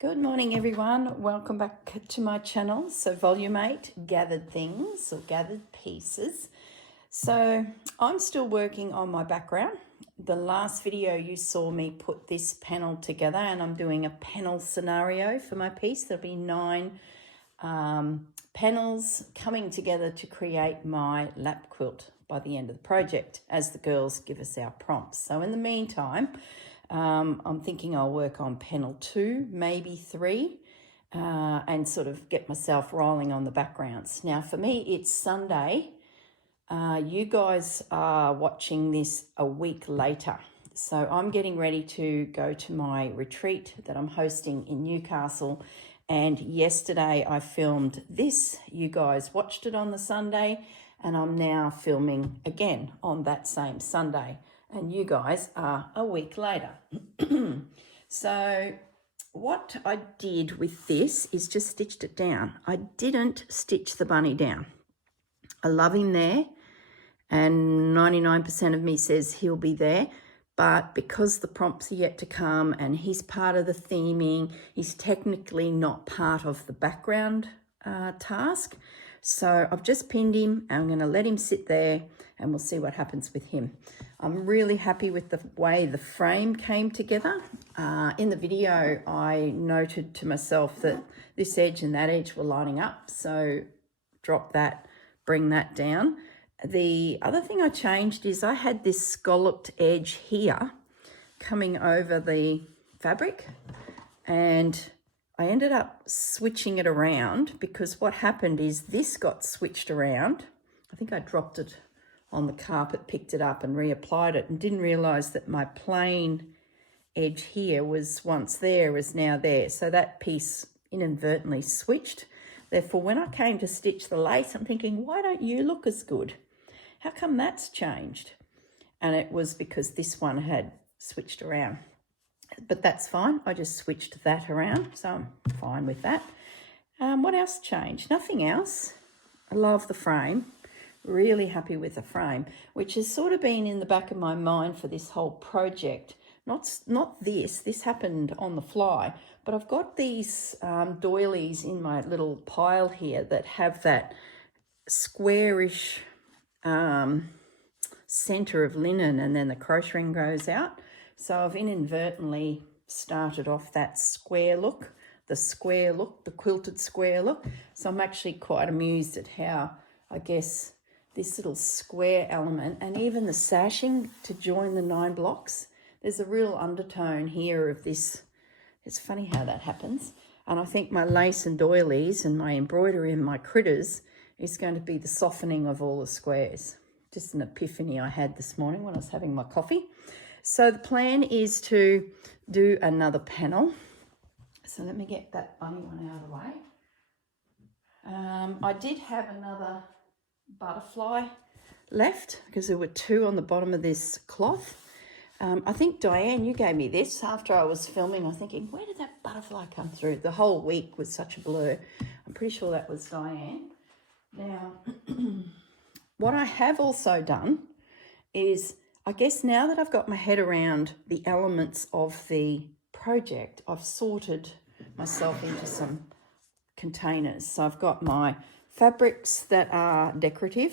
Good morning, everyone. Welcome back to my channel. So volume 8, gathered things or gathered pieces. So I'm still working on my background. The last video you saw me put this panel together, and I'm doing a panel scenario for my piece. There'll be 9 panels coming together to create my lap quilt by the end of the project as the girls give us our prompts. So in the meantime, I'm thinking I'll work on panel 2, maybe 3, and sort of get myself rolling on the backgrounds. Now for me, it's Sunday. You guys are watching this a week later. So I'm getting ready to go to my retreat that I'm hosting in Newcastle. And yesterday I filmed this. You guys watched it on the Sunday, and I'm now filming again on that same Sunday. And you guys are a week later. So what I did with this is just stitched it down. I didn't stitch the bunny down. I love him there, and 99% of me says he'll be there. But because the prompts are yet to come and he's part of the theming, he's technically not part of the background task. So I've just pinned him. I'm going to let him sit there and we'll see what happens with him. I'm really happy with the way the frame came together. In the video, I noted to myself that this edge and that edge were lining up. So drop that, bring that down. The other thing I changed is I had this scalloped edge here coming over the fabric, and I ended up switching it around because what happened is this got switched around. I think I dropped it on the carpet, picked it up and reapplied it, and didn't realize that my plain edge here was once there, is now there. So that piece inadvertently switched. Therefore, when I came to stitch the lace, I'm thinking, why don't you look as good? How come that's changed? And it was because this one had switched around. But that's fine. I just switched that around, so I'm fine with that. What else changed? Nothing else. I love the frame. Really happy with the frame, which has sort of been in the back of my mind for this whole project. Not this. This happened on the fly. But I've got these doilies in my little pile here that have that squarish center of linen, and then the crocheting goes out. So I've inadvertently started off that square look, the quilted square look. So I'm actually quite amused at how, I guess, this little square element and even the sashing to join the 9 blocks, there's a real undertone here of this. It's funny how that happens. And I think my lace and doilies and my embroidery and my critters is going to be the softening of all the squares. Just an epiphany I had this morning when I was having my coffee. So the plan is to do another panel. So let me get that bunny one out of the way. I did have another butterfly left because there were 2 on the bottom of this cloth. I think, Diane, you gave me this after I was filming. I was thinking, where did that butterfly come through? The whole week was such a blur. I'm pretty sure that was Diane. Now, what I have also done is, I guess now that I've got my head around the elements of the project, I've sorted myself into some containers. So I've got my fabrics that are decorative.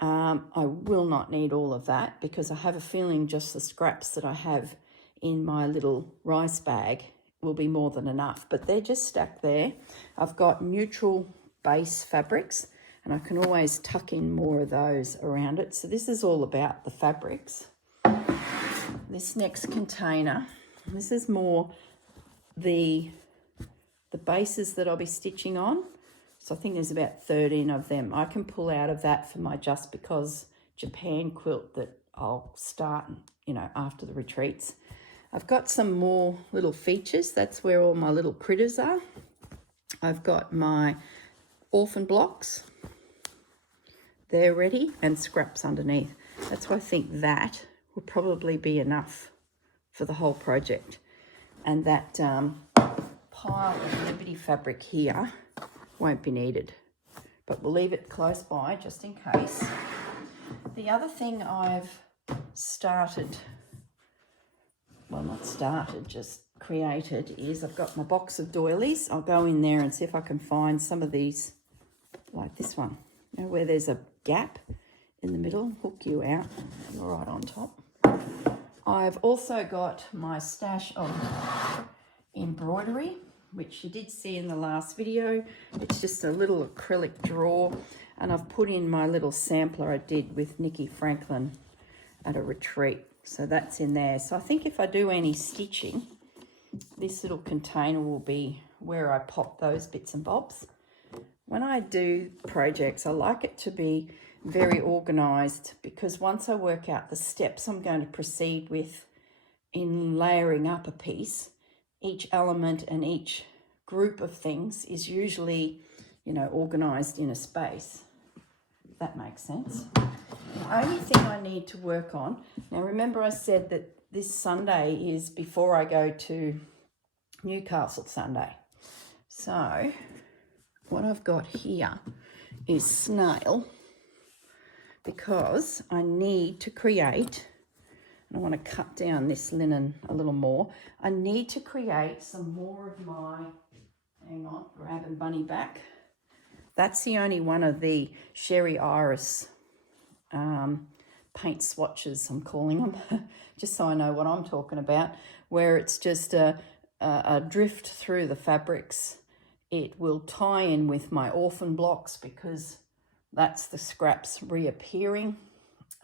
I will not need all of that because I have a feeling just the scraps that I have in my little rice bag will be more than enough, but they're just stacked there. I've got neutral base fabrics, and I can always tuck in more of those around it. So this is all about the fabrics. This next container, this is more the bases that I'll be stitching on. So I think there's about 13 of them. I can pull out of that for my Just Because Japan quilt that I'll start, after the retreats. I've got some more little features. That's where all my little critters are. I've got my orphan blocks. They're ready, and scraps underneath. That's why I think that will probably be enough for the whole project. And that pile of Liberty fabric here won't be needed, but we'll leave it close by just in case. The other thing I've started, well, not started, just created is I've got my box of doilies. I'll go in there and see if I can find some of these, like this one, you know, where there's a gap in the middle, hook you out, you're right on top. I've also got my stash of embroidery, which you did see in the last video. It's just a little acrylic drawer, and I've put in my little sampler I did with Nikki Franklin at a retreat. So that's in there. So I think if I do any stitching, this little container will be where I pop those bits and bobs. When I do projects, I like it to be very organized, because once I work out the steps I'm going to proceed with in layering up a piece, each element and each group of things is usually, you know, organized in a space. If that makes sense. The only thing I need to work on, now remember I said that this Sunday is before I go to Newcastle Sunday. So what I've got here is snail, because I need to create, and I want to cut down this linen a little more. I need to create some more of my, hang on, grabbing bunny back. That's the only one of the Sherry Iris paint swatches, I'm calling them, just so I know what I'm talking about, where it's just a drift through the fabrics. It will tie in with my orphan blocks, because that's the scraps reappearing.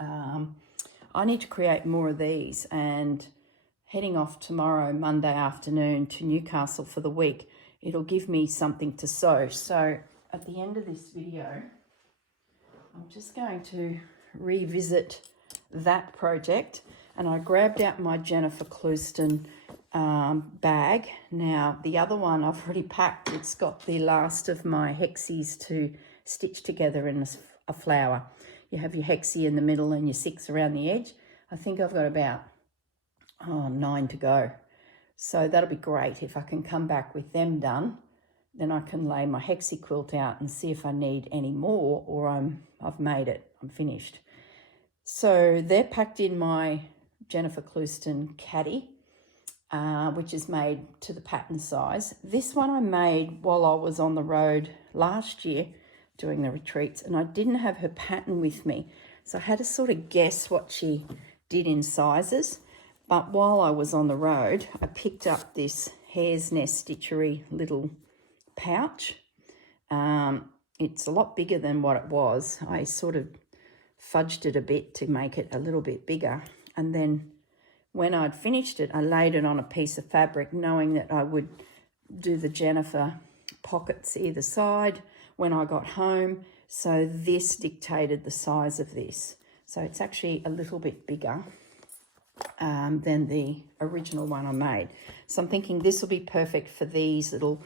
I need to create more of these, and heading off tomorrow, Monday afternoon, to Newcastle for the week, it'll give me something to sew. So at the end of this video, I'm just going to revisit that project, and I grabbed out my Jennifer Clouston bag. Now the other one I've already packed. It's got the last of my hexies to stitch together in a flower. You have your hexie in the middle and your 6 around the edge. I think I've got about 9 to go. So that'll be great. If I can come back with them done, then I can lay my hexie quilt out and see if I need any more, or I've made it, I'm finished. So they're packed in my Jennifer Clouston caddy, which is made to the pattern size. This one I made while I was on the road last year doing the retreats, and I didn't have her pattern with me, so I had to sort of guess what she did in sizes. But while I was on the road, I picked up this hare's nest stitchery little pouch. It's a lot bigger than what it was. I sort of fudged it a bit to make it a little bit bigger, and then when I'd finished it, I laid it on a piece of fabric, knowing that I would do the Jennifer pockets either side when I got home. So this dictated the size of this. So it's actually a little bit bigger than the original one I made. So I'm thinking this will be perfect for these little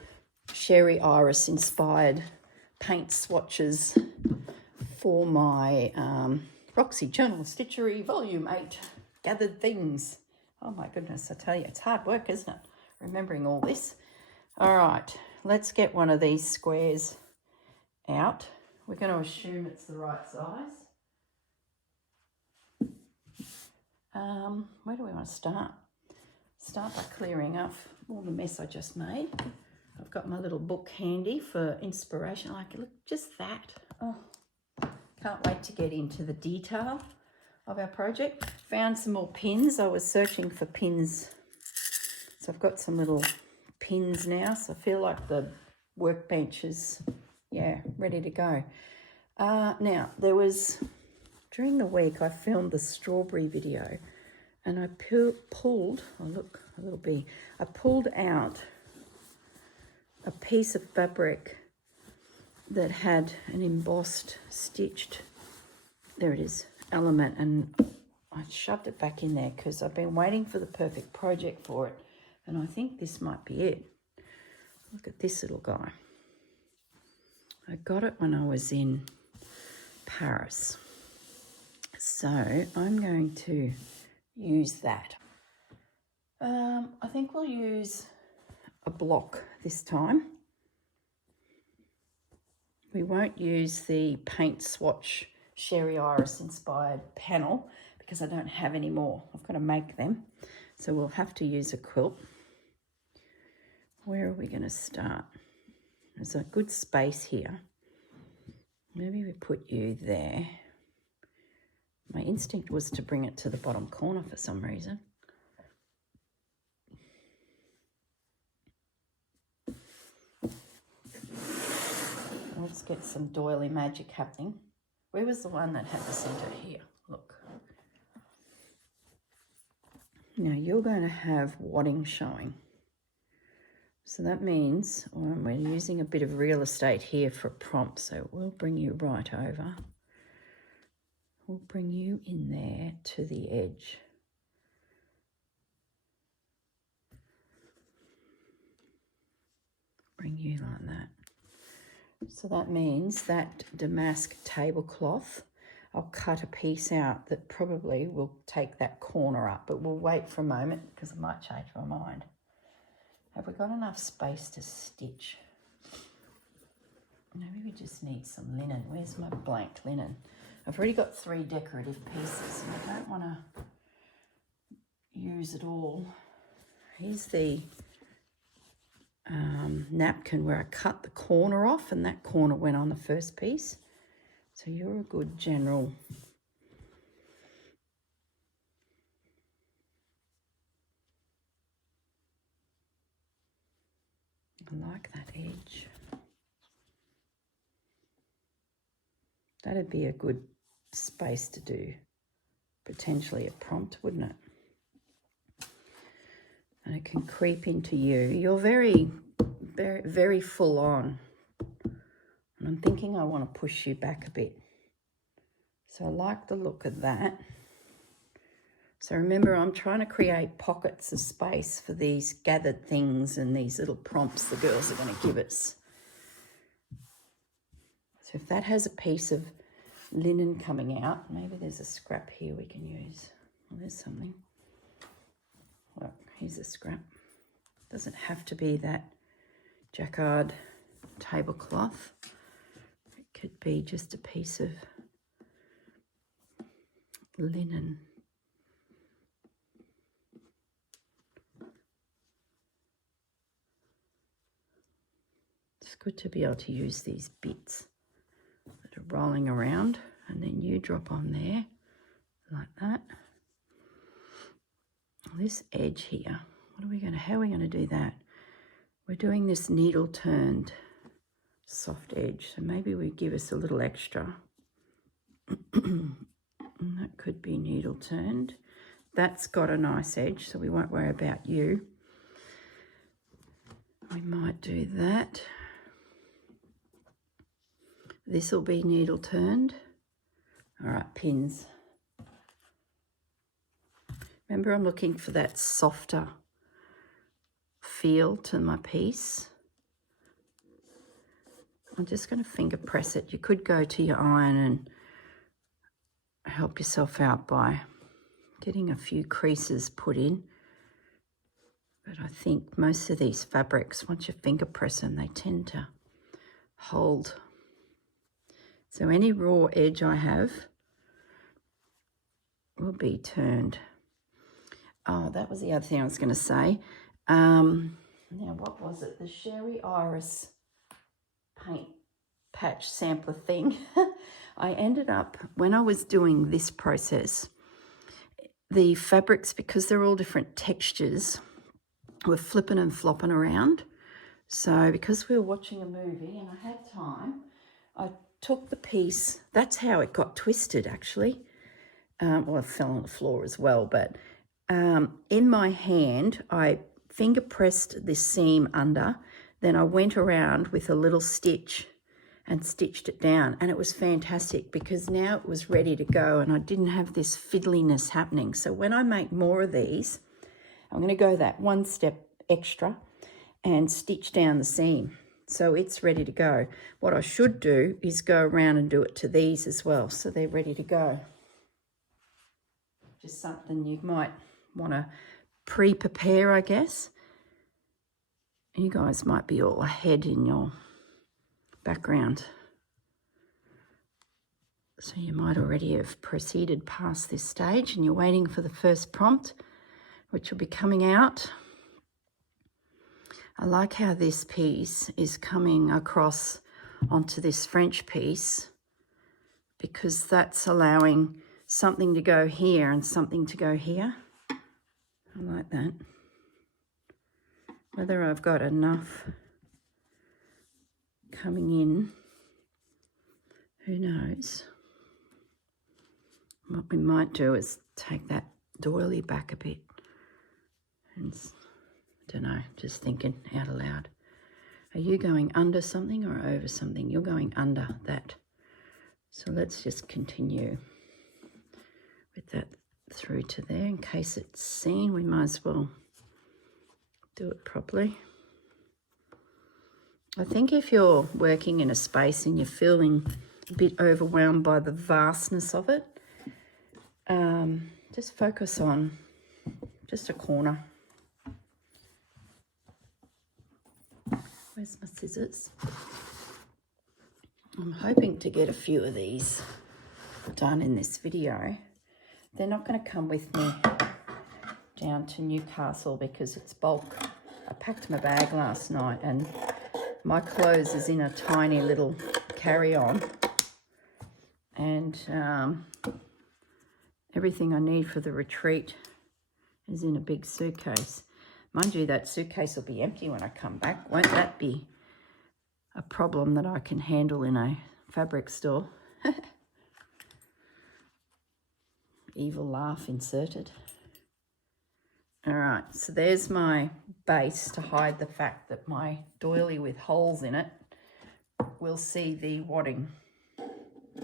Sherry Iris inspired paint swatches for my Roxy Journal Stitchery Volume 8 Gathered Things. Oh my goodness, I tell you, it's hard work, isn't it? Remembering all this. All right, let's get one of these squares out. We're going to assume it's the right size. Where do we want to start? Start by clearing off all the mess I just made. I've got my little book handy for inspiration. Like, look, just that. Oh, can't wait to get into the detail of our project. Found some more pins. I was searching for pins. So I've got some little pins now. So I feel like the workbench is, yeah, ready to go. Now, there was, during the week, I filmed the strawberry video, and I pulled, oh look, a little bee. I pulled out a piece of fabric that had an embossed, stitched, there it is, element, and I shoved it back in there because I've been waiting for the perfect project for it, and I think this might be it. Look at this little guy. I got it when I was in Paris, so I'm going to use that. I think we'll use a block this time. We won't use the paint swatch Sherry Iris inspired panel because I don't have any more. I've got to make them, so we'll have to use a quilt. where are we going to start? There's a good space here. Maybe we put you there. My instinct was to bring it to the bottom corner for some reason. Let's get some doily magic happening. Where was the one that had the centre? Here, look. Now you're going to have wadding showing. So that means we're using a bit of real estate here for a prompt. So we'll bring you right over. We'll bring you in there to the edge. Bring you like that. So that means that damask tablecloth, I'll cut a piece out that probably will take that corner up, but we'll wait for a moment because I might change my mind. Have we got enough space to stitch? Maybe we just need some linen. Where's my blank linen? I've already got 3 decorative pieces and I don't want to use it all. Here's the napkin where I cut the corner off and that corner went on the first piece. So you're a good general. I like that edge. That'd be a good space to do potentially a prompt, wouldn't it? And it can creep into you. You're very, very, very full on. And I'm thinking I want to push you back a bit. So I like the look of that. So remember, I'm trying to create pockets of space for these gathered things and these little prompts the girls are going to give us. So if that has a piece of linen coming out, maybe there's a scrap here we can use. Well, there's something. Look, here's a scrap. Doesn't have to be that jacquard tablecloth. It could be just a piece of linen. It's good to be able to use these bits that are rolling around, and then you drop on there like that. This edge here, how are we going to do that? We're doing this needle turned soft edge, so maybe we give us a little extra. And that could be needle turned. That's got a nice edge, so we won't worry about you. We might do that. This will be needle turned. All right, pins. Remember, I'm looking for that softer feel to my piece. I'm just going to finger press it. You could go to your iron and help yourself out by getting a few creases put in. But I think most of these fabrics, once you finger press them, they tend to hold. So any raw edge I have will be turned. Oh, that was the other thing I was going to say. Now, what was it? The Sherry Iris paint patch sampler thing. I ended up, when I was doing this process, the fabrics, because they're all different textures, were flipping and flopping around. So because we were watching a movie and I had time, I took the piece. That's how it got twisted, actually. Well, it fell on the floor as well, but in my hand, I finger pressed this seam under, then I went around with a little stitch and stitched it down, and it was fantastic because now it was ready to go and I didn't have this fiddliness happening. So when I make more of these, I'm going to go that one step extra and stitch down the seam so it's ready to go. What I should do is go around and do it to these as well so they're ready to go. Just something you might want to pre-prepare, I guess. You guys might be all ahead in your background, so you might already have proceeded past this stage and you're waiting for the first prompt, which will be coming out. I like how this piece is coming across onto this French piece, because that's allowing something to go here and something to go here. I like that. Whether I've got enough coming in, who knows. What we might do is take that doily back a bit and, I don't know, just thinking out aloud. Are you going under something or over something? You're going under that. So let's just continue with that through to there. In case it's seen, we might as well do it properly. I think if you're working in a space and you're feeling a bit overwhelmed by the vastness of it, just focus on just a corner. Where's my scissors? I'm hoping to get a few of these done in this video. They're not going to come with me down to Newcastle because it's bulk. I packed my bag last night and my clothes is in a tiny little carry-on, and everything I need for the retreat is in a big suitcase. Mind you, that suitcase will be empty when I come back. Won't that be a problem that I can handle in a fabric store? Evil laugh inserted. All right, so there's my base to hide the fact that my doily with holes in it will see the wadding.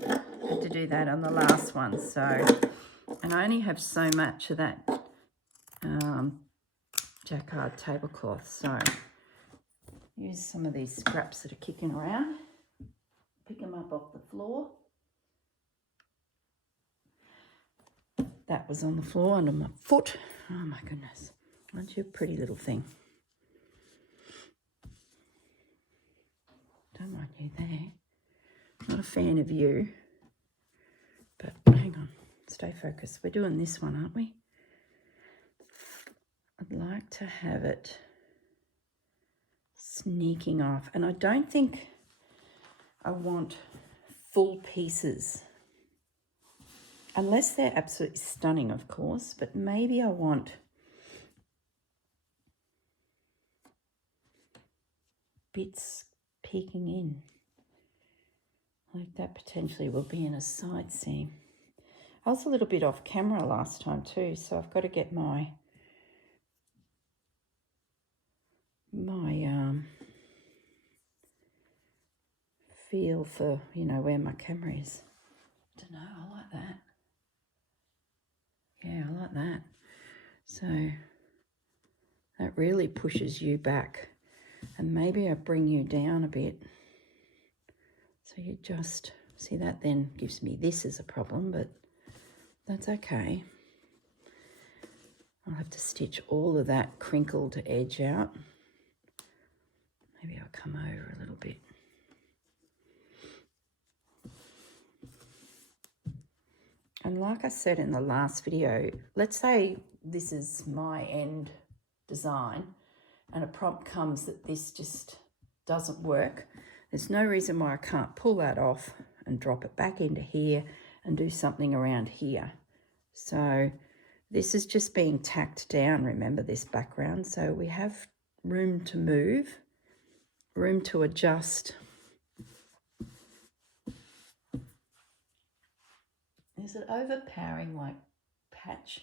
Had to do that on the last one, so, and I only have so much of that jacquard tablecloth, so use some of these scraps that are kicking around, pick them up off the floor. That was on the floor under my foot. Oh my goodness, aren't you a pretty little thing? Don't mind you there. Not a fan of you, but hang on, stay focused. We're doing this one, aren't we? I'd like to have it sneaking off, and I don't think I want full pieces, unless they're absolutely stunning, of course, but maybe I want bits peeking in. Like that potentially will be in a side seam. I was a little bit off camera last time too, so I've got to get my feel for, you know, where my camera is. I don't know, I like that. Yeah, I like that. So that really pushes you back, and maybe I bring you down a bit. So you just, see, that then gives me this as a problem, but that's okay. I'll have to stitch all of that crinkled edge out. Maybe I'll come over a little bit. And like I said in the last video, let's say this is my end design and a prompt comes that this just doesn't work. There's no reason why I can't pull that off and drop it back into here and do something around here. So this is just being tacked down, remember, this background. So we have room to move, room to adjust. Is it overpowering like patch?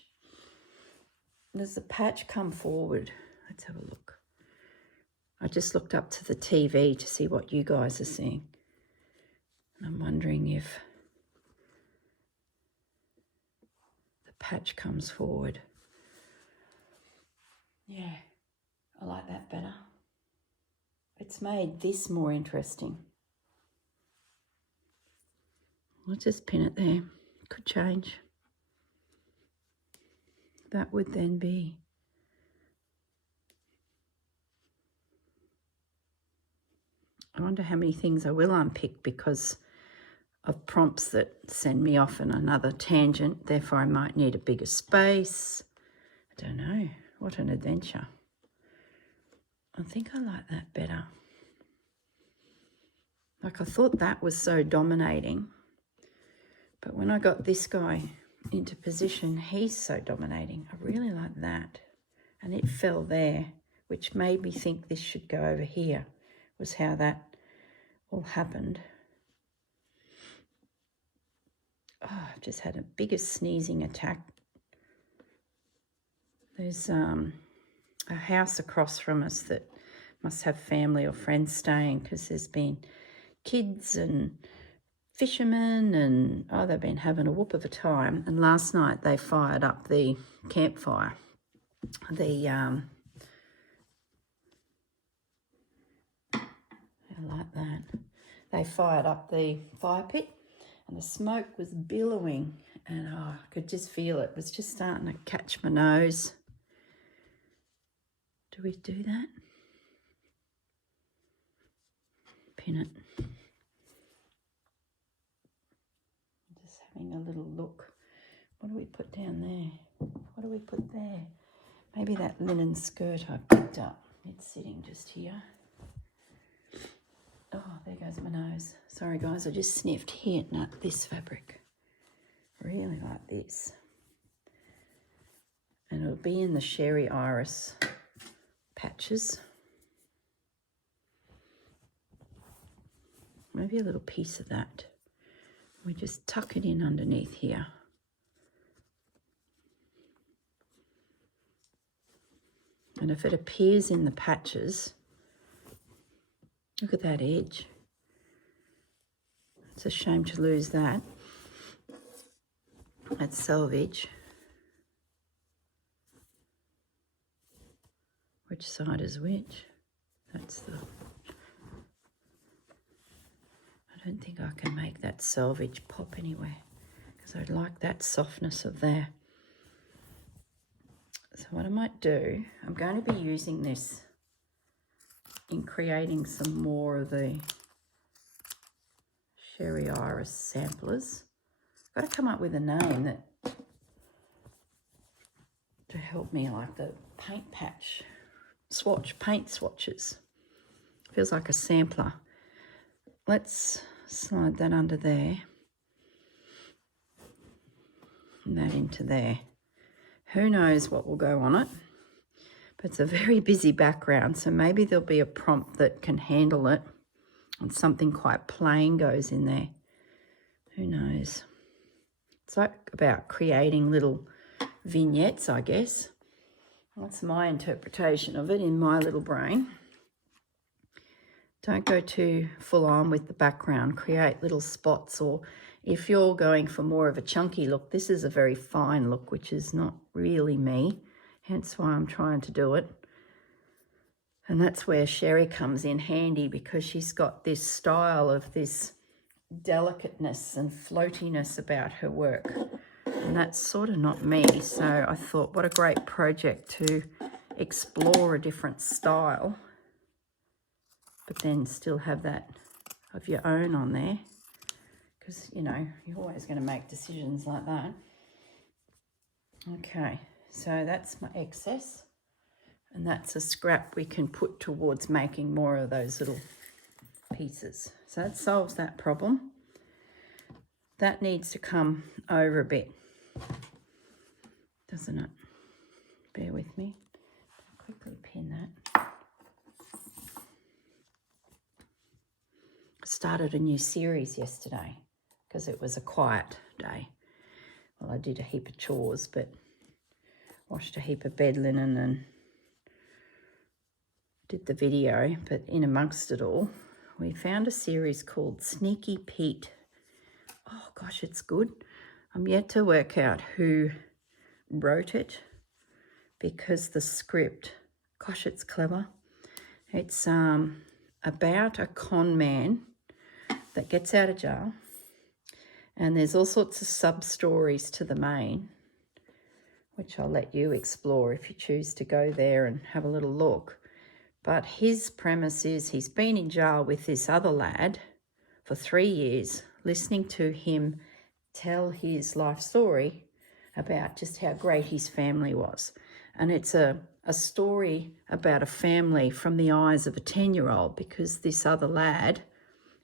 Does the patch come forward? Let's have a look. I just looked up to the TV to see what you guys are seeing. And I'm wondering if the patch comes forward. Yeah, I like that better. It's made this more interesting. I'll just pin it there. Could change. That would then be I wonder how many things I will unpick because of prompts that send me off in another tangent. Therefore, I might need a bigger space. I don't know. What an adventure. I think I like that better. Like I thought that was so dominating, but when I got this guy into position, he's so dominating. I really like that. And it fell there, which made me think this should go over here, was how that all happened. Oh, I've just had a biggest sneezing attack. There's a house across from us that must have family or friends staying, because there's been kids and fishermen and, oh, they've been having a whoop of a time. And last night they fired up the campfire. I like that. They fired up the fire pit and the smoke was billowing, and I could just feel it. It was just starting to catch my nose. Do we do that? Pin it. Just having a little look. What do we put down there? What do we put there? Maybe that linen skirt I picked up. It's sitting just here. Oh, there goes my nose. Sorry guys, I just sniffed here. No, this fabric. Really like this. And it'll be in the Sherry Iris patches. Maybe a little piece of that. We just tuck it in underneath here. And if it appears in the patches, look at that edge. It's a shame to lose that. That's selvage. Which side is which? That's the... I don't think I can make that selvage pop anywhere, because I'd like that softness of there. So what I might do, I'm going to be using this in creating some more of the Sherry Iris samplers. I've got to come up with a name that to help me, like the paint patch swatch, paint swatches. Feels like a sampler. Let's slide that under there and that into there. Who knows what will go on it, but it's a very busy background, so maybe there'll be a prompt that can handle it and something quite plain goes in there. Who knows? It's like about creating little vignettes, I guess. That's my interpretation of it in my little brain. Don't go too full on with the background. Create little spots, or if you're going for more of a chunky look, this is a very fine look, which is not really me, hence why I'm trying to do it. And that's where Sherry comes in handy, because she's got this style of this delicateness and floatiness about her work. And that's sort of not me, so I thought what a great project to explore a different style, but then still have that of your own on there, because, you know, you're always going to make decisions like that. Okay, so that's my excess, and that's a scrap we can put towards making more of those little pieces. So that solves that problem. That needs to come over a bit, doesn't it? Bear with me. I'll quickly pin that. I started a new series yesterday because it was a quiet day. Well, I did a heap of chores, but washed a heap of bed linen and did the video. But in amongst it all, we found a series called Sneaky Pete. Oh gosh, it's good. I'm yet to work out who wrote it, because the script, gosh, it's clever. It's about a con man that gets out of jail, and there's all sorts of sub-stories to the main, which I'll let you explore if you choose to go there and have a little look. But his premise is he's been in jail with this other lad for 3 years, listening to him tell his life story about just how great his family was. And it's a a story about a family from the eyes of a 10-year-old, because this other lad,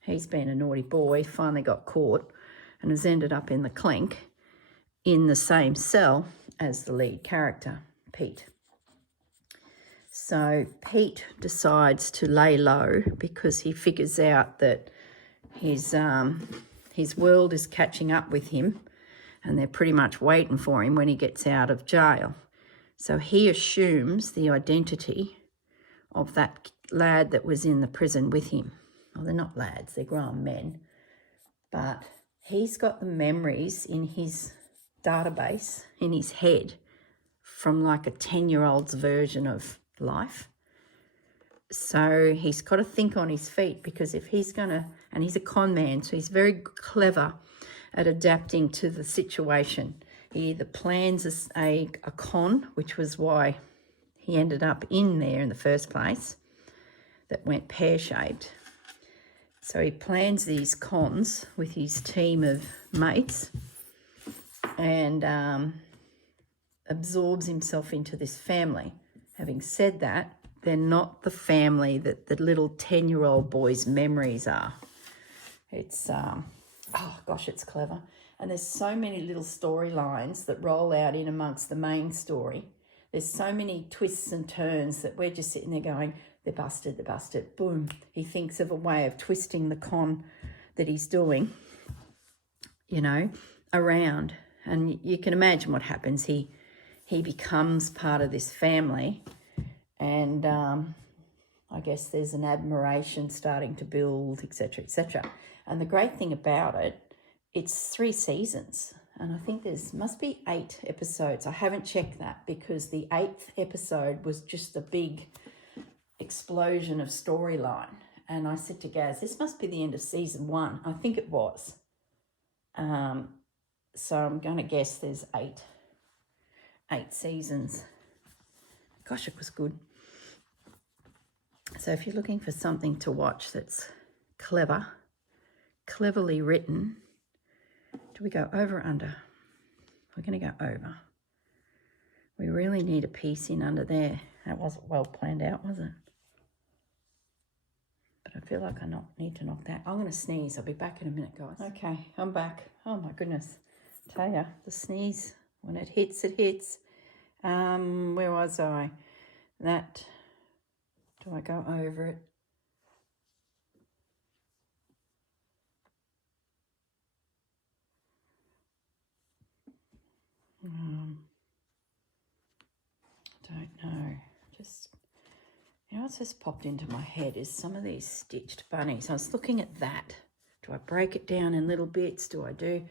he's been a naughty boy, finally got caught and has ended up in the clink in the same cell as the lead character, Pete. So Pete decides to lay low because he figures out that his world is catching up with him and they're pretty much waiting for him when he gets out of jail. So he assumes the identity of that lad that was in the prison with him. Well, they're not lads, they're grown men. But he's got the memories in his database, in his head, from like a 10-year-old's version of life. So he's got to think on his feet, because if he's going to, and he's a con man, so he's very clever at adapting to the situation. He either plans a con, which was why he ended up in there in the first place, that went pear-shaped. So he plans these cons with his team of mates and absorbs himself into this family. Having said that, they're not the family that the little 10-year-old boy's memories are. It's, oh gosh, it's clever. And there's so many little storylines that roll out in amongst the main story. There's so many twists and turns that we're just sitting there going, they're busted, boom. He thinks of a way of twisting the con that he's doing, you know, around. And you can imagine what happens. He becomes part of this family, and I guess there's an admiration starting to build, etc., etc. And the great thing about it, it's 3 seasons, and I think must be 8 episodes. I haven't checked that because the 8th episode was just a big explosion of storyline. And I said to Gaz, this must be the end of season 1. I think it was. So I'm going to guess there's 8 seasons. Gosh, it was good. So if you're looking for something to watch that's cleverly written, do we go over or under? We're going to go over. We really need a piece in under there. That wasn't well planned out, was it? But I feel like I need to knock that. I'm going to sneeze. I'll be back in a minute, guys. Okay, I'm back. Oh, my goodness. Tell ya, the sneeze, when it hits, it hits. Where was I? That, do I go over it? Don't know. Just, you know what's just popped into my head is some of these stitched bunnies. I was looking at that. Do I break it down in little bits? Do I do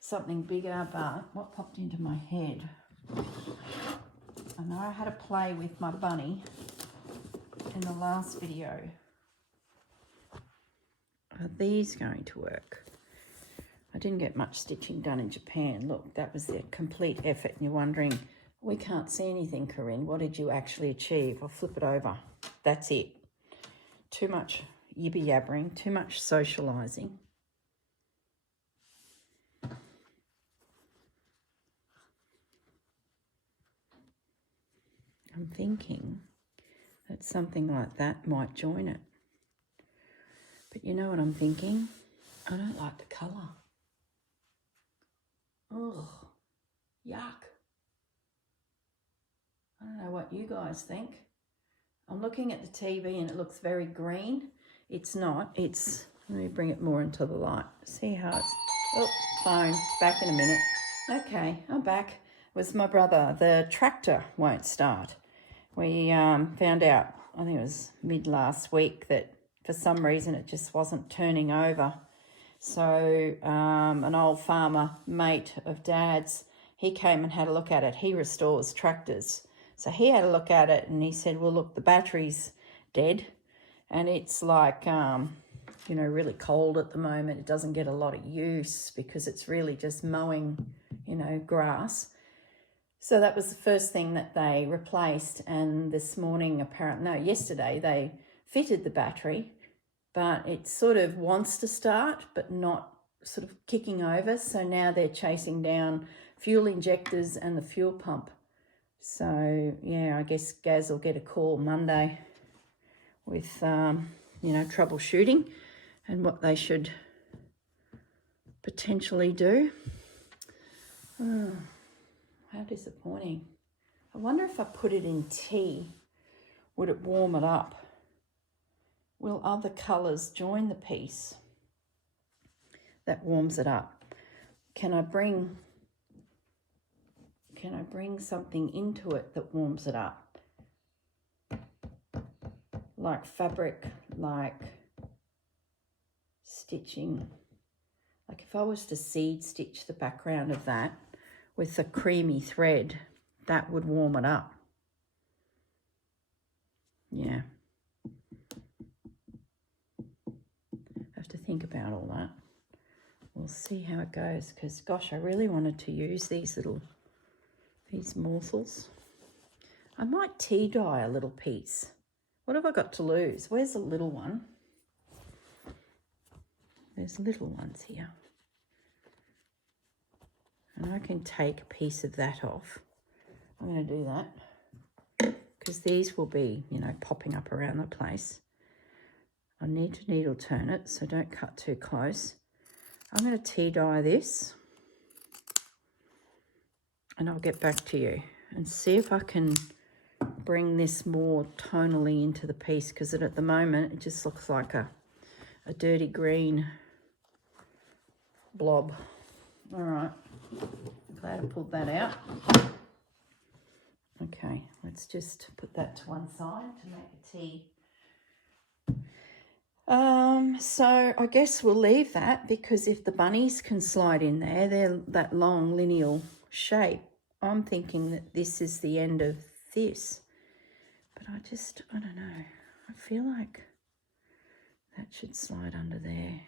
something bigger? But what popped into my head, I know I had a play with my bunny in the last video. Are these going to work? I didn't get much stitching done in Japan. Look, that was the complete effort. And you're wondering, we can't see anything, Corrine. What did you actually achieve? I'll flip it over. That's it. Too much yibber-yabbering, too much socialising. I'm thinking that something like that might join it. But you know what I'm thinking? I don't like the colour. Ugh, yuck. I don't know what you guys think. I'm looking at the TV and it looks very green. It's not. It's, let me bring it more into the light. See how it's, oh, phone, back in a minute. Okay, I'm back. It was my brother. The tractor won't start. We found out, I think it was mid last week, that for some reason it just wasn't turning over. So an old farmer mate of Dad's, he came and had a look at it. He restores tractors. So he had a look at it and he said, well, look, the battery's dead and it's like, you know, really cold at the moment. It doesn't get a lot of use because it's really just mowing, you know, grass. So that was the first thing that they replaced. And this morning, yesterday, they fitted the battery, but it sort of wants to start, but not sort of kicking over. So now they're chasing down fuel injectors and the fuel pump So, yeah, I guess Gaz will get a call Monday with, you know, troubleshooting and what they should potentially do. Oh, how disappointing. I wonder if I put it in tea, would it warm it up? Will other colours join the piece that warms it up? Can I bring something into it that warms it up? Like fabric, like stitching. Like if I was to seed stitch the background of that with a creamy thread, that would warm it up. Yeah. Have to think about all that. We'll see how it goes, because gosh, I really wanted to use these morsels. I might tea dye a little piece. What have I got to lose? Where's the little one? There's little ones here. And I can take a piece of that off. I'm going to do that because these will be, you know, popping up around the place. I need to needle turn it, so don't cut too close. I'm going to tea dye this and I'll get back to you and see if I can bring this more tonally into the piece, because at the moment it just looks like a dirty green blob. All right, glad I pulled that out. Okay, let's just put that to one side to make a tea. So I guess we'll leave that, because if the bunnies can slide in there, they're that long lineal shape. I'm thinking that this is the end of this, but I don't know. I feel like that should slide under there.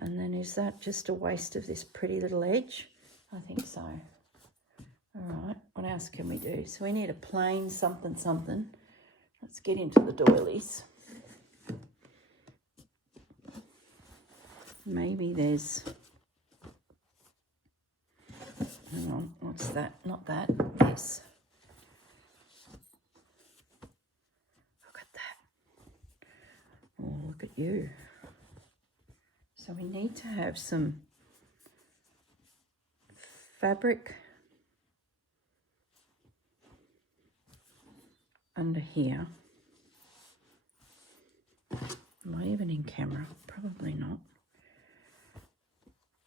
And then is that just a waste of this pretty little edge? I think so. All right, what else can we do? So we need a plain something. Let's get into the doilies. Maybe there's, hang on, what's that? Not that, this. Look at that. Oh, look at you. So we need to have some fabric under here. Am I even in camera? Probably not.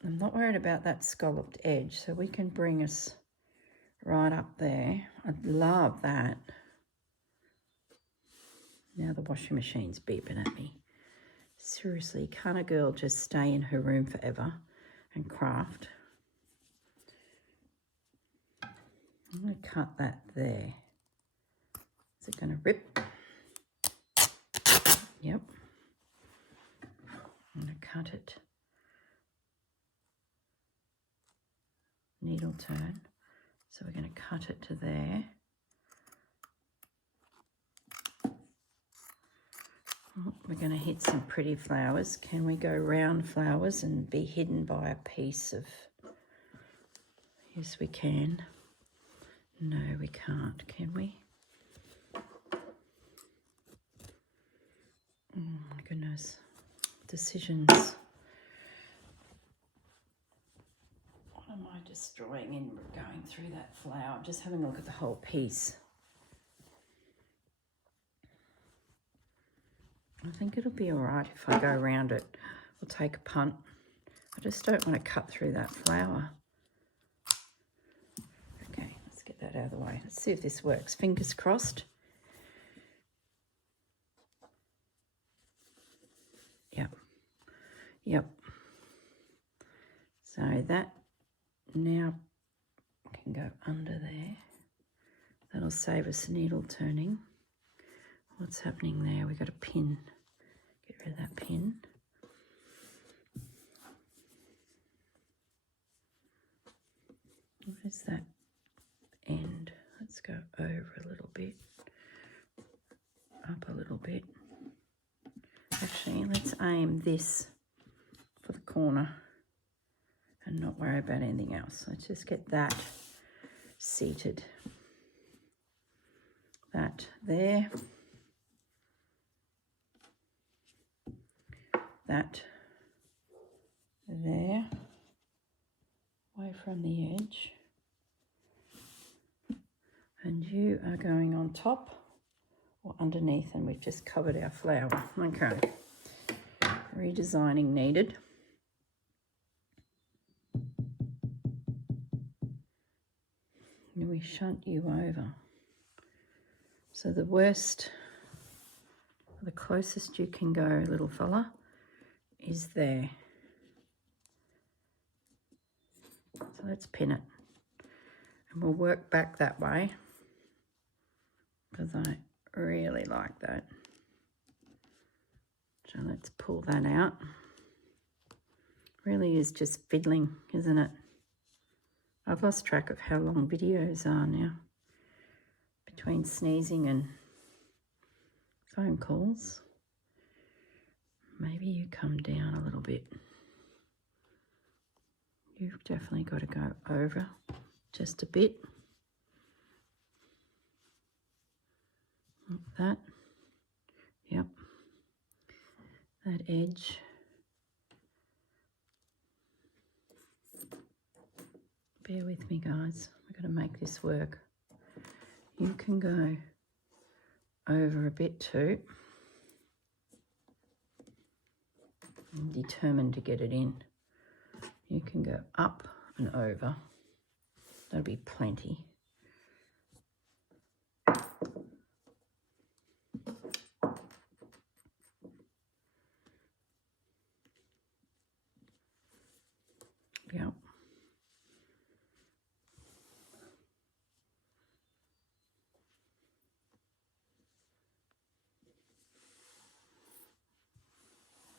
I'm not worried about that scalloped edge, so we can bring us right up there. I'd love that. Now the washing machine's beeping at me. Seriously, can't a girl just stay in her room forever and craft? I'm going to cut that there. Is it going to rip? Yep. I'm going to cut it. Needle turn. So we're going to cut it to there. Oh, we're going to hit some pretty flowers. Can we go round flowers and be hidden by a piece of... Yes, we can. No, we can't, can we? Oh my goodness. Decisions. What am I destroying in going through that flower? Just having a look at the whole piece. I think it'll be all right if I go around it. We'll take a punt. I just don't want to cut through that flower. Okay, let's get that out of the way. Let's see if this works. Fingers crossed. Yep. So that now can go under there. That'll save us needle turning. What's happening there? We've got a pin. Get rid of that pin. Where's that end? Let's go over a little bit. Up a little bit. Actually, let's aim this for the corner and not worry about anything else. Let's just get that seated. there. That there, away from the edge. And you are going on top or underneath, and we've just covered our flower. Okay, redesigning needed. And we shunt you over. So the closest you can go, little fella, is there. So let's pin it. And we'll work back that way because I really like that. So let's pull that out. Really is just fiddling, isn't it? I've lost track of how long videos are now. Between sneezing and phone calls. Maybe you come down a little bit. You've definitely got to go over just a bit. Like that. Yep. That edge. Bear with me, guys. We're going to make this work. You can go over a bit too. I'm determined to get it in. You can go up and over. That'll be plenty. Yep.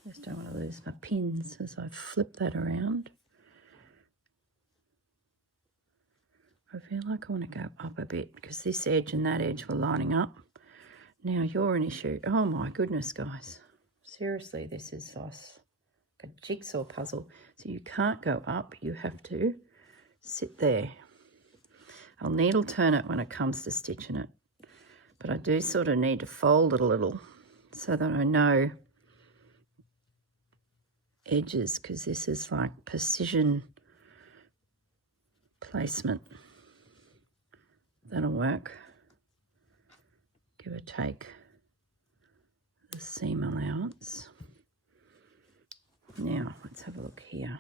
Just don't want to lose my pins as I flip that around. I feel like I want to go up a bit because this edge and that edge were lining up. Now you're an issue. Oh my goodness, guys. Seriously, this is like a jigsaw puzzle. So you can't go up, you have to sit there. I'll needle turn it when it comes to stitching it. But I do sort of need to fold it a little so that I know edges, because this is like precision placement. That'll work. Give or take the seam allowance. Now let's have a look here.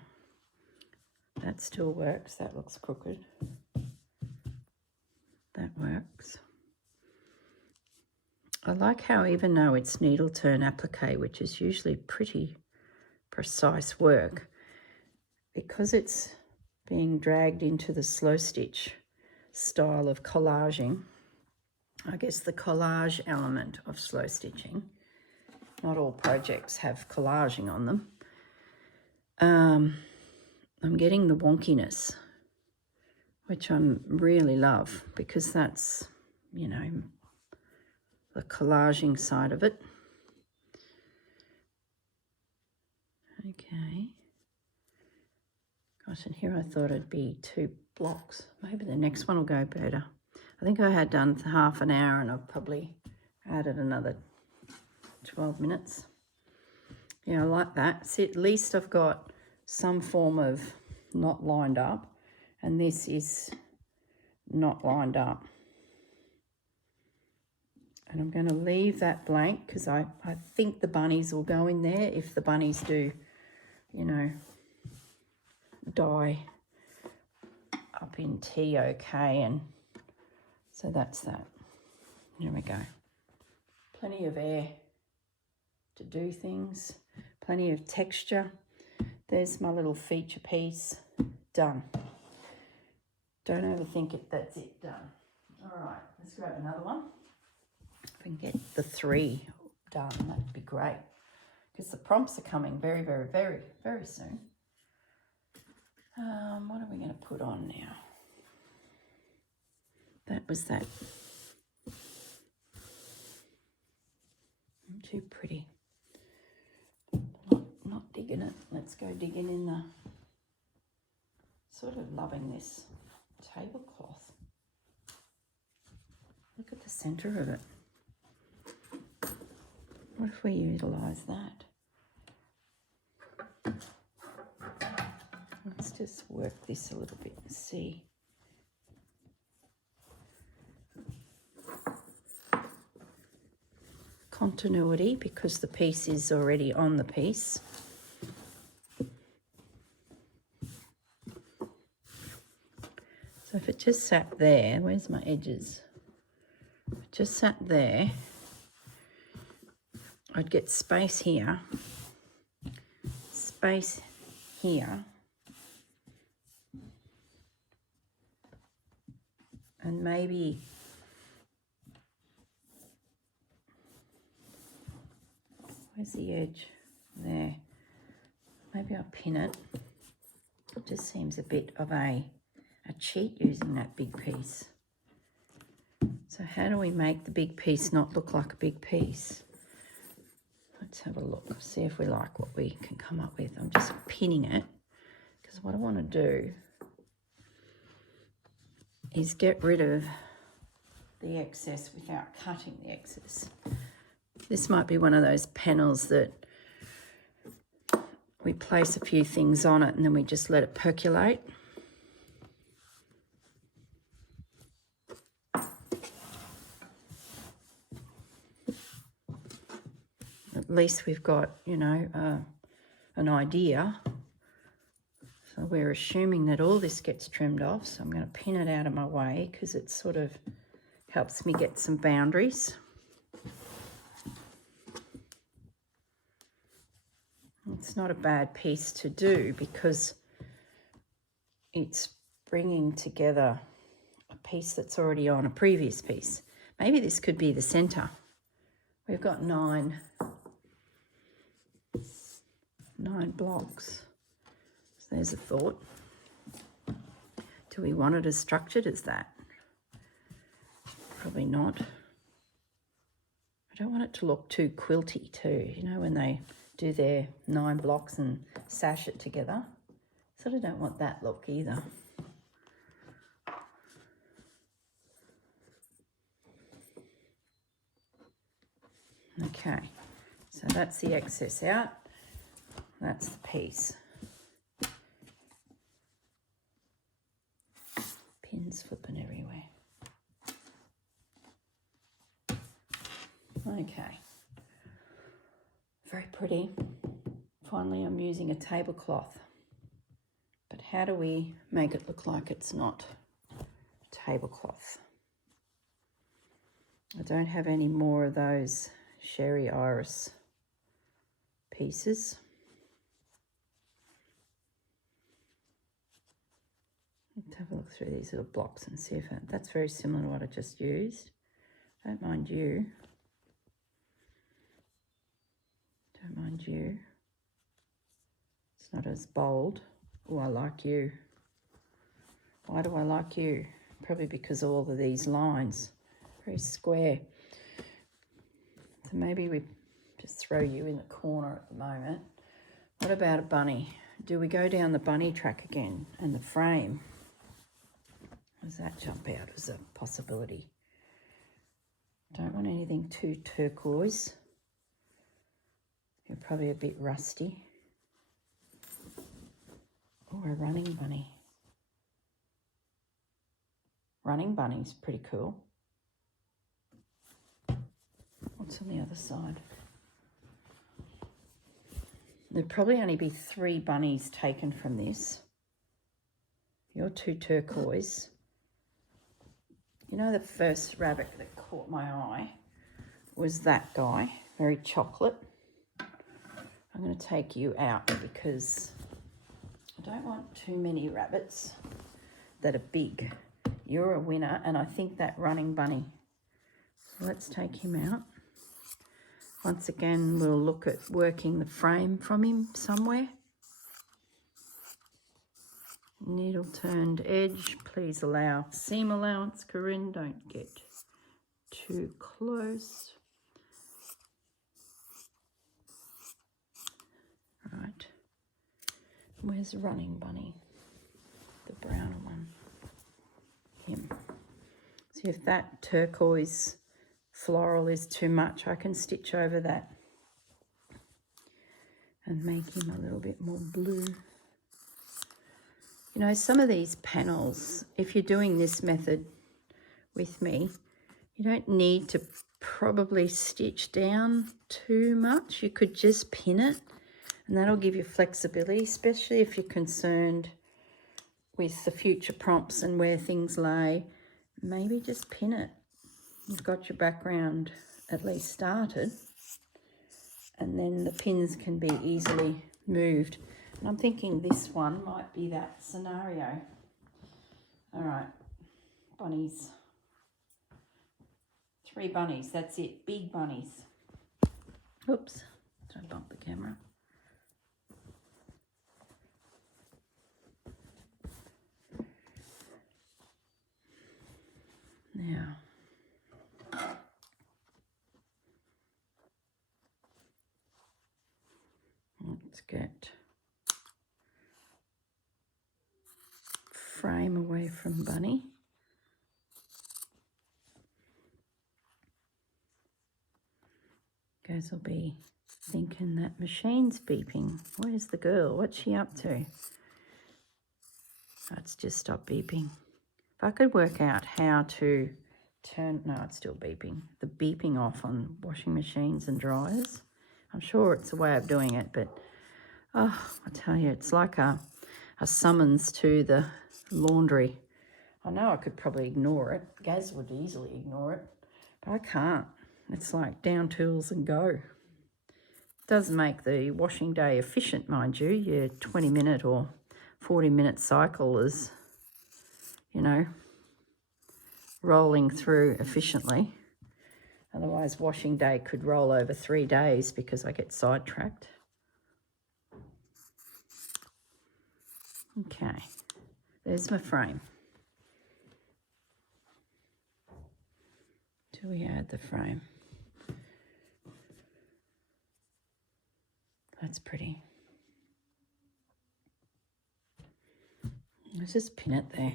That still works. That looks crooked. That works. I like how, even though it's needle turn applique, which is usually pretty precise work, because it's being dragged into the slow stitch style of collaging, I guess the collage element of slow stitching, not all projects have collaging on them, I'm getting the wonkiness, which I really love, because that's, you know, the collaging side of it. Okay. Gosh, and here I thought it'd be 2 blocks. Maybe the next one will go better. I think I had done half an hour and I've probably added another 12 minutes. Yeah, I like that. See, at least I've got some form of knot lined up, and this is not lined up. And I'm going to leave that blank because I think the bunnies will go in there if the bunnies do, you know, die up in tea okay. And so that's that. Here we go. Plenty of air to do things, plenty of texture. There's my little feature piece done. Don't overthink it, that's it, done. All right, let's grab another one. If we can get the 3 done, that'd be great, because the prompts are coming very, very, very, very soon. What are we going to put on now? That was that. Too pretty. Not digging it. Let's go digging in the, sort of loving this tablecloth. Look at the center of it. What if we utilise that? Let's just work this a little bit and see. Continuity, because the piece is already on the piece. So if it just sat there, where's my edges? If it just sat there, I'd get space here, space here, and maybe where's the edge? There. Maybe I'll pin it. It just seems a bit of a cheat using that big piece. So how do we make the big piece not look like a big piece? Let's have a look, see if we like what we can come up with. I'm just pinning it because what I want to do is get rid of the excess without cutting the excess. This might be one of those panels that we place a few things on it and then we just let it percolate. At least we've got, you know, an idea. So we're assuming that all this gets trimmed off. So I'm going to pin it out of my way because it sort of helps me get some boundaries. It's not a bad piece to do because it's bringing together a piece that's already on a previous piece. Maybe this could be the centre. We've got nine blocks. So there's a thought. Do we want it as structured as that? Probably not. I don't want it to look too quilty too, you know, when they do their 9 blocks and sash it together. Sort of don't want that look either. Okay, so that's the excess out. That's the piece. Pins flipping everywhere. Okay. Very pretty. Finally, I'm using a tablecloth. But how do we make it look like it's not a tablecloth? I don't have any more of those Sherry Iris pieces. Let's have a look through these little blocks and see if that's very similar to what I just used. Don't mind you. Don't mind you. It's not as bold. Oh, I like you. Why do I like you? Probably because of all of these lines. Very square. So maybe we just throw you in the corner at the moment. What about a bunny? Do we go down the bunny track again and the frame? Does that jump out as a possibility? Don't want anything too turquoise. You're probably a bit rusty. Or a running bunny. Running bunny's pretty cool. What's on the other side? There'd probably only be 3 bunnies taken from this. You're too turquoise. You know, the first rabbit that caught my eye was that guy, very chocolate. I'm going to take you out because I don't want too many rabbits that are big. You're a winner, and I think that running bunny. So let's take him out. Once again, we'll look at working the frame from him somewhere. Needle turned edge. Please allow seam allowance, Corrine. Don't get too close. Right. Where's the running bunny? The browner one. Him. See if that turquoise floral is too much. I can stitch over that and make him a little bit more blue. You know, some of these panels, if you're doing this method with me, you don't need to probably stitch down too much. You could just pin it, and that'll give you flexibility, especially if you're concerned with the future prompts and where things lay. Maybe just pin it. You've got your background at least started, and then the pins can be easily moved. And I'm thinking this one might be that scenario. All right, bunnies. 3 bunnies, that's it, big bunnies. Oops, don't bump the camera. Now, let's get frame away from bunny. Guys will be thinking that machine's beeping. Where's the girl? What's she up to? Oh, it's just stopped beeping. If I could work out how to turn... No, it's still beeping. The beeping off on washing machines and dryers. I'm sure it's a way of doing it, but... Oh, I tell you, it's like a summons to the laundry. I know I could probably ignore it. Gaz would easily ignore it, but I can't. It's like down tools and go. It does make the washing day efficient, mind you. Your 20-minute or 40-minute cycle is, you know, rolling through efficiently. Otherwise, washing day could roll over 3 days because I get sidetracked. Okay, there's my frame. Do we add the frame? That's pretty. Let's just pin it there.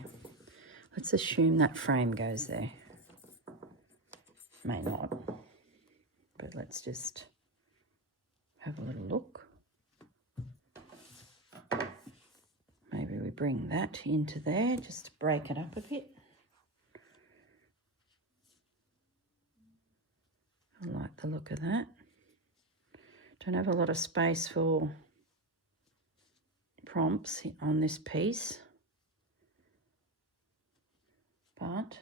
Let's assume that frame goes there. May not, but let's just have a little look. Maybe we bring that into there just to break it up a bit. I like the look of that. Don't have a lot of space for prompts on this piece, but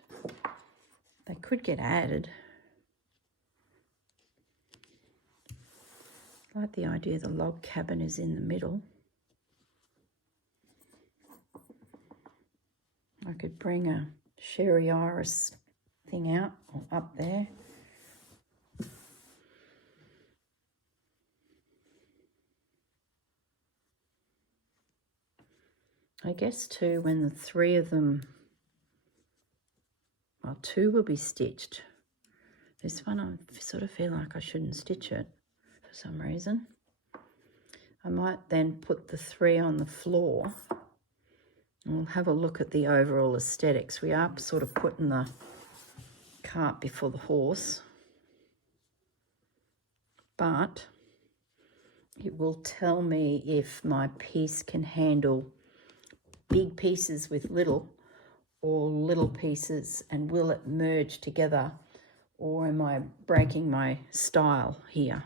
they could get added. I like the idea the log cabin is in the middle. I could bring a Sherry Iris thing out or up there. I guess too, when the 3 of them, well, 2 will be stitched. This one I sort of feel like I shouldn't stitch it for some reason. I might then put the 3 on the floor. And we'll have a look at the overall aesthetics. We are sort of putting the cart before the horse, but it will tell me if my piece can handle big pieces with little, or little pieces, and will it merge together, or am I breaking my style here?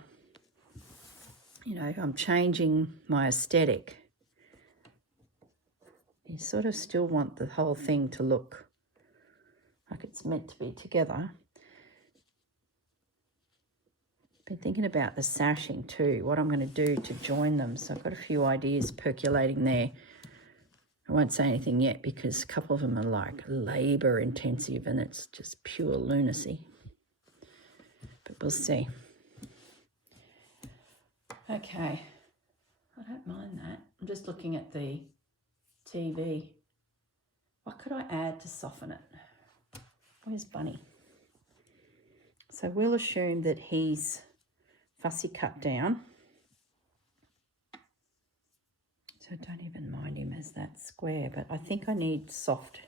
You know, I'm changing my aesthetic. You sort of still want the whole thing to look like it's meant to be together. Been thinking about the sashing too, what I'm going to do to join them. So I've got a few ideas percolating there. I won't say anything yet because a couple of them are like labour intensive and it's just pure lunacy. But we'll see. Okay, I don't mind that. I'm just looking at the TV. What could I add to soften it? Where's Bunny? So we'll assume that he's fussy cut down. So don't even mind him as that square, but I think I need soft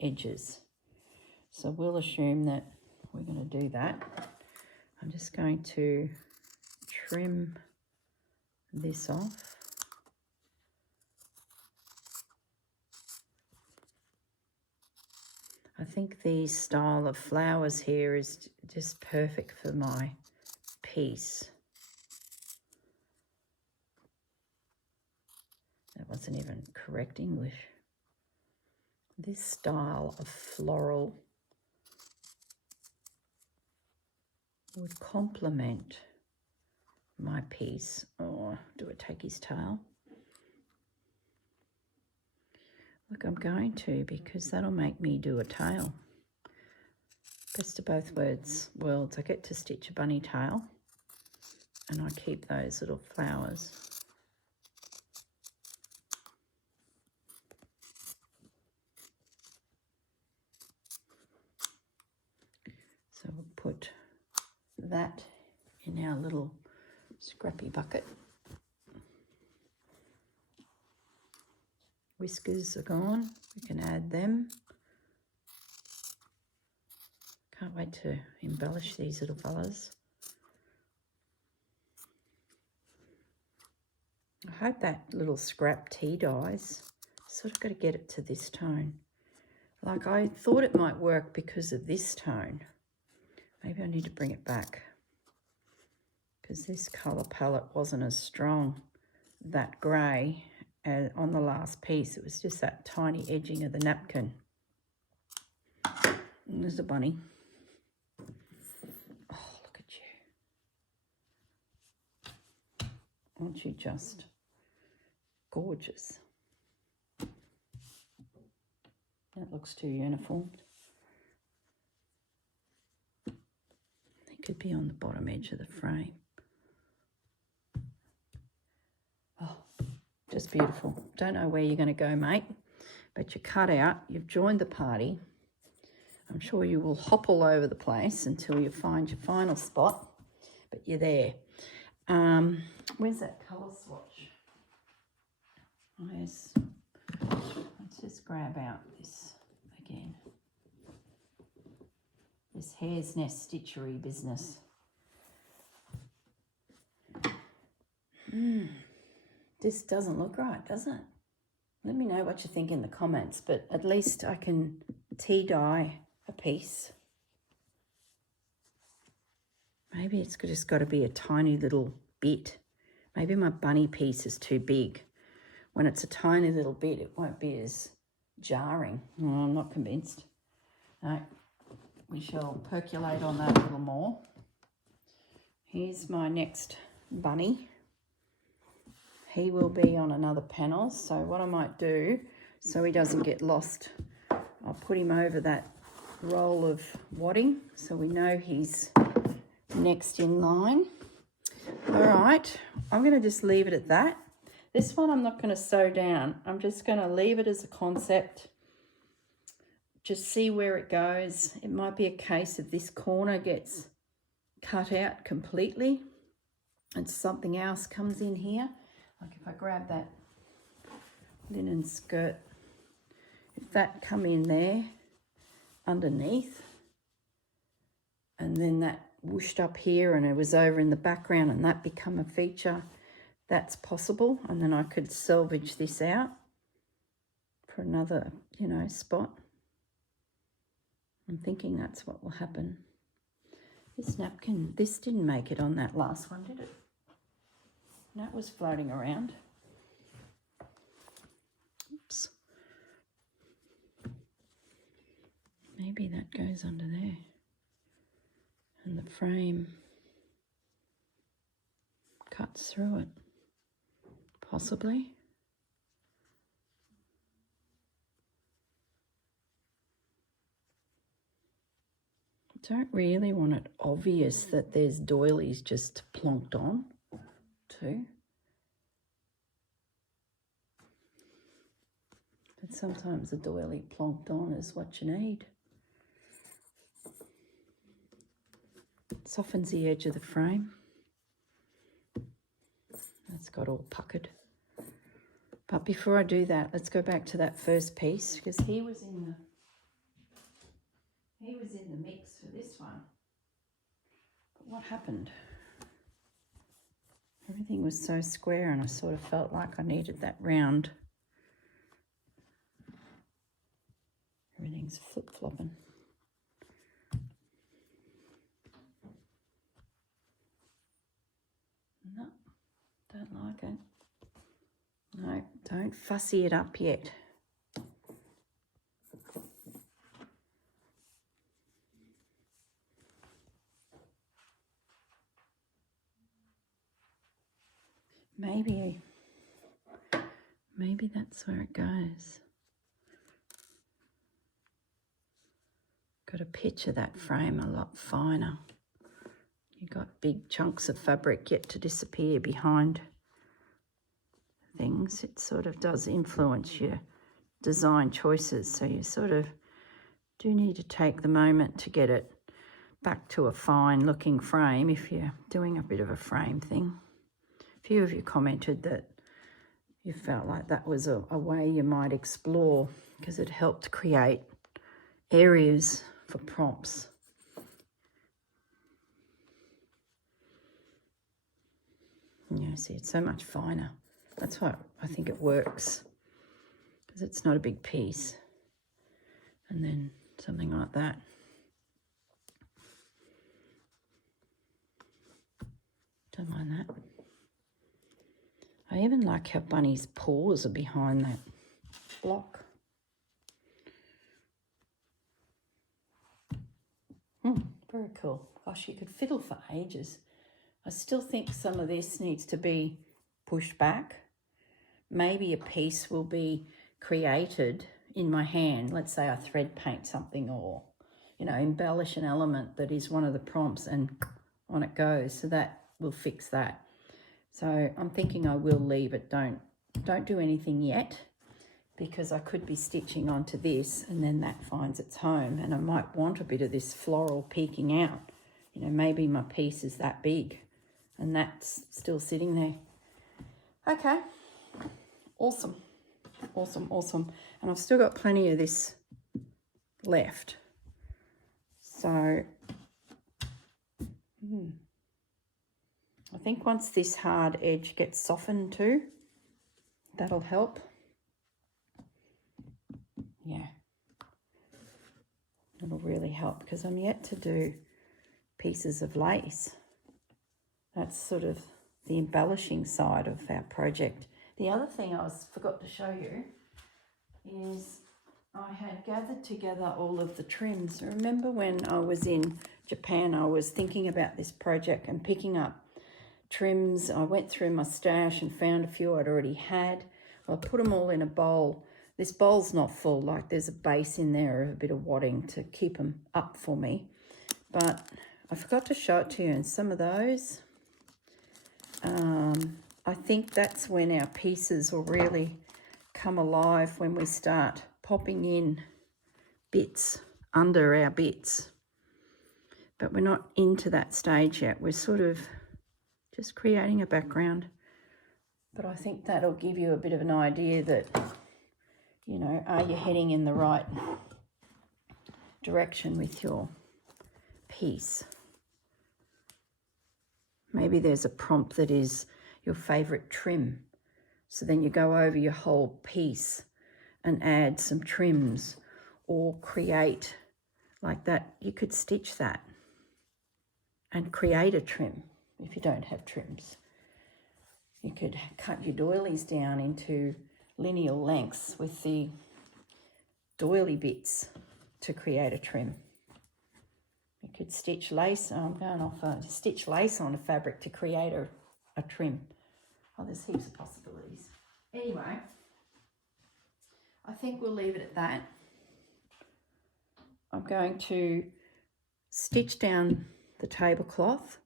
edges. So we'll assume that we're going to do that. I'm just going to trim this off. I think the style of flowers here is just perfect for my piece. That wasn't even correct English. This style of floral would complement my piece. Or do I take his tail? Look, I'm going to, because that'll make me do a tail. Best of both worlds. I get to stitch a bunny tail and I keep those little flowers. So we'll put that in our little scrappy bucket. Whiskers are gone, we can add them. Can't wait to embellish these little fellas. I hope that little scrap tea dyes, sort of got to get it to this tone. Like I thought it might work because of this tone. Maybe I need to bring it back because this colour palette wasn't as strong, that grey, as on the last piece. It was just that tiny edging of the napkin. And there's a bunny. Oh, look at you. Aren't you just gorgeous? That looks too uniform. It could be on the bottom edge of the frame. Oh, just beautiful. Don't know where you're going to go, mate, but you're cut out. You've joined the party. I'm sure you will hop all over the place until you find your final spot, but you're there. Where's that colour swatch? Oh, yes. Let's just grab out this again. This hare's nest stitchery business. This doesn't look right, does it? Let me know what you think in the comments, but at least I can tea dye a piece. Maybe it's just got to be a tiny little bit. Maybe my bunny piece is too big. When it's a tiny little bit, it won't be as jarring. Oh, I'm not convinced. No, we shall percolate on that a little more. Here's my next bunny. He will be on another panel, so what I might do, so he doesn't get lost, I'll put him over that roll of wadding so we know he's next in line. All right, I'm going to just leave it at that. This one I'm not going to sew down. I'm just going to leave it as a concept. Just see where it goes. It might be a case of this corner gets cut out completely and something else comes in here. Like if I grab that linen skirt, if that come in there underneath and then that whooshed up here and it was over in the background and that become a feature, that's possible. And then I could salvage this out for another, spot. I'm thinking that's what will happen. This napkin, this didn't make it on that last one, did it? That was floating around. Oops. Maybe that goes under there. And the frame cuts through it. Possibly. Don't really want it obvious that there's doilies just plonked on too. But sometimes a doily plonked on is what you need. It softens the edge of the frame. That's got all puckered. But before I do that, let's go back to that first piece because he was in the mix for this one. But what happened? Everything was so square and I sort of felt like I needed that round. Everything's flip-flopping. No, don't like it. No, don't fussy it up yet. Maybe that's where it goes. Got to picture that frame a lot finer. You've got big chunks of fabric yet to disappear behind things. It sort of does influence your design choices, so you sort of do need to take the moment to get it back to a fine looking frame if you're doing a bit of a frame thing. A few of you commented that you felt like that was a way you might explore because it helped create areas for prompts. Yeah, see, it's so much finer. That's why I think it works, because it's not a big piece. And then something like that. Don't mind that. I even like how Bunny's paws are behind that block. Very cool. Gosh, you could fiddle for ages. I still think some of this needs to be pushed back. Maybe a piece will be created in my hand. Let's say I thread paint something or, you know, embellish an element that is one of the prompts and on it goes. So that will fix that. So I'm thinking I will leave it. Don't do anything yet, because I could be stitching onto this and then that finds its home, and I might want a bit of this floral peeking out. You know, maybe my piece is that big and that's still sitting there. Okay, awesome, awesome, awesome. And I've still got plenty of this left. So I think once this hard edge gets softened too, that'll help. Yeah, it'll really help, because I'm yet to do pieces of lace. That's sort of the embellishing side of our project. The other thing I forgot to show you is I had gathered together all of the trims. Remember when I was in Japan, I was thinking about this project and picking up trims. I went through my stash and found a few I'd already had. I put them all in a bowl. This bowl's not full, like there's a base in there of a bit of wadding to keep them up for me. But I forgot to show it to you, and some of those, I think that's when our pieces will really come alive, when we start popping in bits under our bits. But we're not into that stage yet. We're sort of just creating a background. But I think that'll give you a bit of an idea that, you know, are you heading in the right direction with your piece? Maybe there's a prompt that is your favourite trim. So then you go over your whole piece and add some trims, or create like that. You could stitch that and create a trim if you don't have trims. You could cut your doilies down into lineal lengths with the doily bits to create a trim. You could stitch lace. I'm going off stitch lace on a fabric to create a trim. Oh, there's heaps of possibilities. Anyway, I think we'll leave it at that. I'm going to stitch down the tablecloth.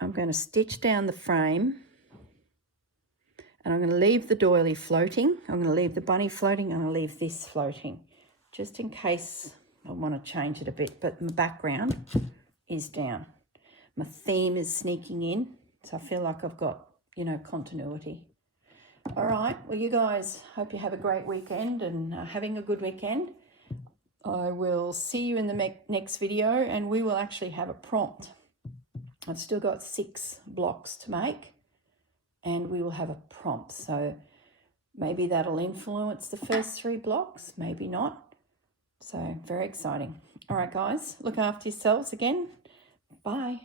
I'm going to stitch down the frame, and I'm going to leave the doily floating. I'm going to leave the bunny floating, and I'm going to leave this floating, just in case I want to change it a bit. But my background is down. My theme is sneaking in, so I feel like I've got, you know, continuity. All right, well, you guys, hope you have a great weekend and having a good weekend. I will see you in the next video, and we will actually have a prompt I've still got 6 blocks to make, and we will have a prompt. So maybe that'll influence the first 3 blocks, maybe not. So very exciting. All right, guys, look after yourselves again. Bye.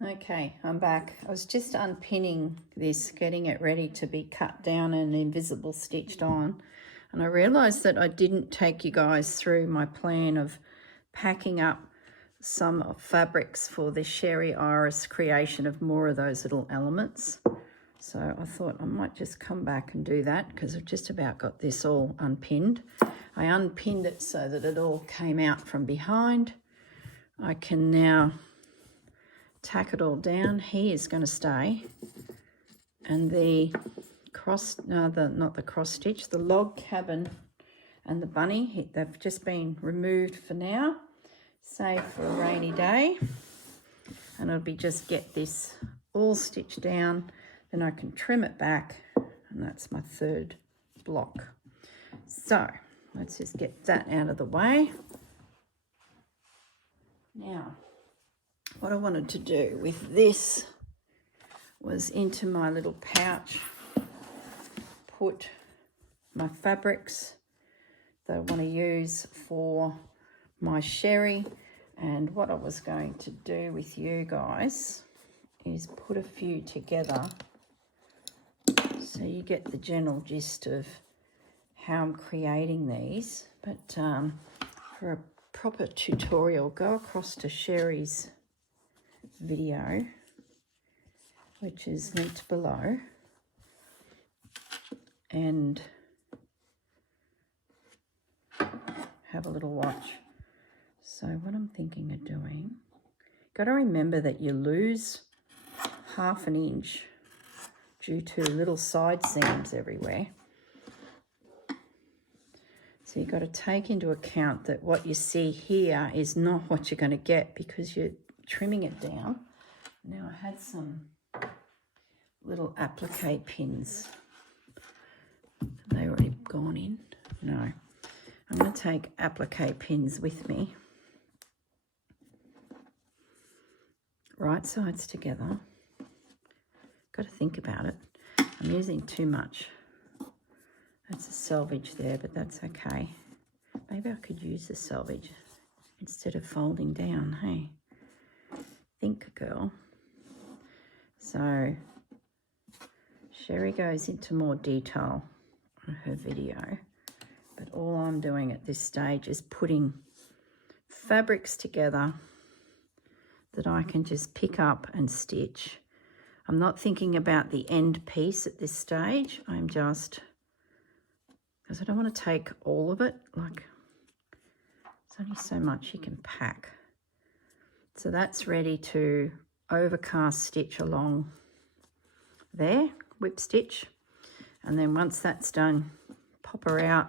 Okay, I'm back. I was just unpinning this, getting it ready to be cut down and invisible stitched on. And I realised that I didn't take you guys through my plan of packing up some fabrics for the Sherry Iris creation of more of those little elements. So I thought I might just come back and do that because I've just about got this all unpinned. I unpinned it so that it all came out from behind. I can now tack it all down. He is going to stay. And the not the cross stitch, the log cabin and the bunny, they've just been removed for now, save for a rainy day. And it'll be just get this all stitched down, then I can trim it back, and that's my 3rd block. So let's just get that out of the way. Now, what I wanted to do with this was into my little pouch, put my fabrics that I want to use for my Sherry. And what I was going to do with you guys is put a few together so you get the general gist of how I'm creating these. But for a proper tutorial, go across to Sherry's video, which is linked below, and have a little watch. So what I'm thinking of doing, got to remember that you lose ½ an inch due to little side seams everywhere. So you've got to take into account that what you see here is not what you're going to get because you're trimming it down. Now I had some little applique pins. Have they already gone in? No. I'm going to take applique pins with me. Right sides together. Got to think about it. I'm using too much. That's a selvage there, but that's okay. Maybe I could use the selvage instead of folding down, hey? Think, girl. So Sherry goes into more detail on her video, but all I'm doing at this stage is putting fabrics together that I can just pick up and stitch. I'm not thinking about the end piece at this stage. I'm just, because I don't want to take all of it, like there's only so much you can pack. So that's ready to overcast stitch along there, whip stitch, and then once that's done, pop her out,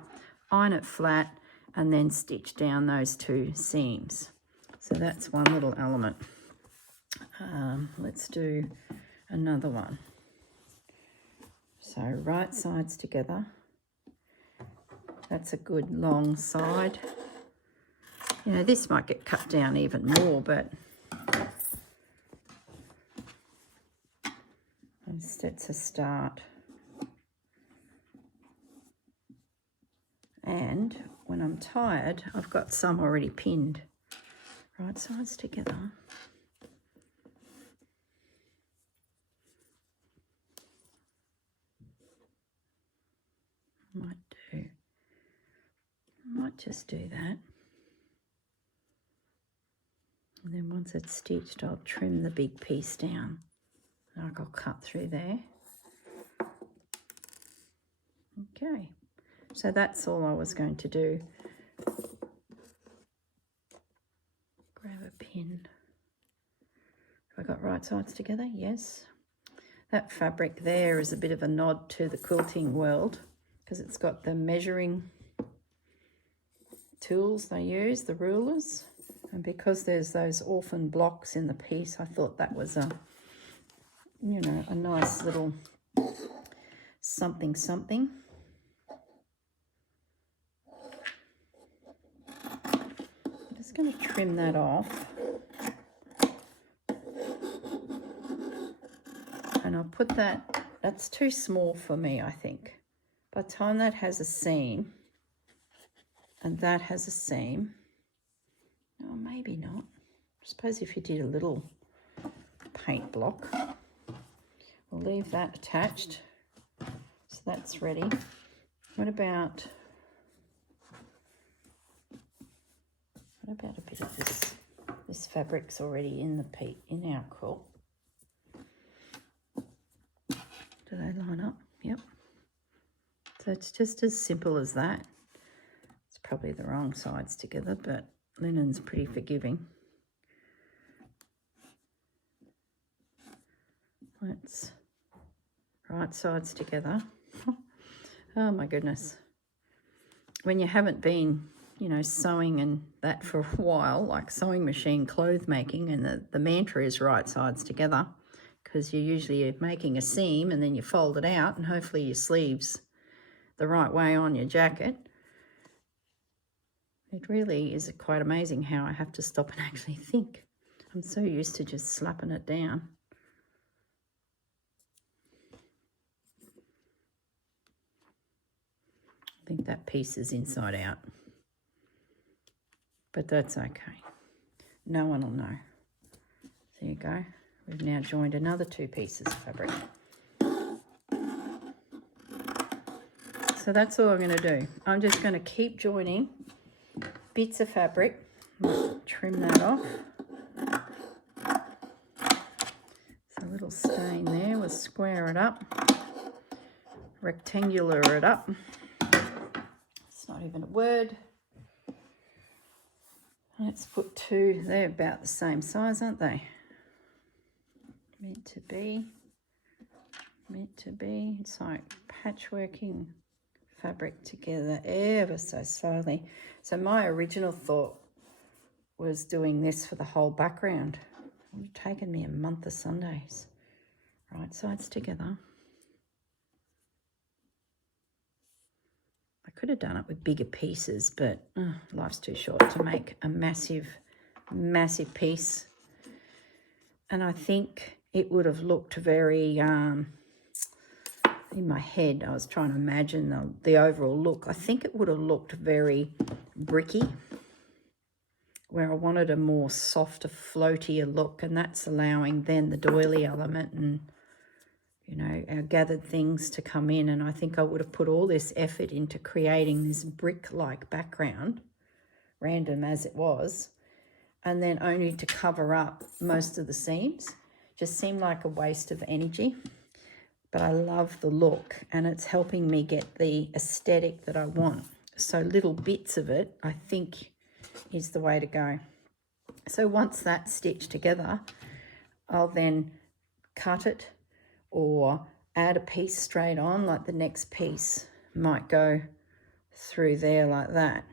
iron it flat, and then stitch down those 2 seams. So that's one little element. Let's do another one. So right sides together. That's a good long side. You know, this might get cut down even more, but that's a start. And when I'm tired, I've got some already pinned. Right sides together. Might just do that. And then once it's stitched, I'll trim the big piece down. Like I'll cut through there. Okay, so that's all I was going to do. Grab a pin. Have I got right sides together? Yes. That fabric there is a bit of a nod to the quilting world because it's got the measuring tools they use, the rulers, and because there's those orphan blocks in the piece, I thought that was a, you know, a nice little something. I'm just going to trim that off. and I'll put that, that's too small for me, I think. By the time that has a seam, and that has a seam, oh, maybe not. I suppose if you did a little paint block, we'll leave that attached. So that's ready. What about a bit of this? This fabric's already in our quilt. Do they line up? Yep. So it's just as simple as that. It's probably the wrong sides together, but linen's pretty forgiving. Let's right sides together. Oh my goodness. When you haven't been, you know, sewing and that for a while, like sewing machine clothes making, and the mantra is right sides together, because you're usually making a seam and then you fold it out and hopefully your sleeves the right way on your jacket. It really is quite amazing how I have to stop and actually think. I'm so used to just slapping it down. I think that piece is inside out, but that's okay. No one will know. There you go. We've now joined another 2 pieces of fabric. So that's all I'm going to do. I'm just going to keep joining bits of fabric. Trim that off. There's a little stain there. We'll square it up, rectangular it up. It's not even a word. Let's put 2. They're about the same size, aren't they? Meant to be. Meant to be. It's like patchworking fabric together ever so slowly. So my original thought was doing this for the whole background. It would have taken me a month of Sundays. Right sides together. I could have done it with bigger pieces, but life's too short to make a massive, massive piece. And I think it would have looked very, in my head, I was trying to imagine the overall look. I think it would have looked very bricky, where I wanted a more softer, floatier look, and that's allowing then the doily element and, you know, our gathered things to come in. And I think I would have put all this effort into creating this brick-like background, random as it was, and then only to cover up most of the seams. Just seemed like a waste of energy. But I love the look, and it's helping me get the aesthetic that I want. So little bits of it, I think, is the way to go. So once that's stitched together, I'll then cut it or add a piece straight on, like the next piece might go through there like that.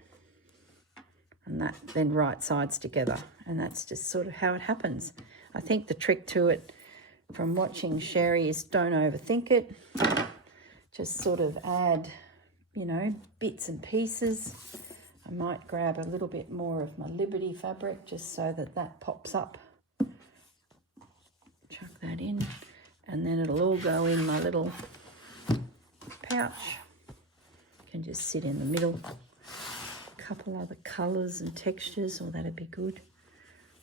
And that then right sides together. And that's just sort of how it happens. I think the trick to it from watching Sherry is don't overthink it. Just sort of add, you know, bits and pieces. I might grab a little bit more of my Liberty fabric just so that that pops up. Chuck that in, and then it'll all go in my little pouch. Can just sit in the middle. A couple other colours and textures, oh, that'd be good.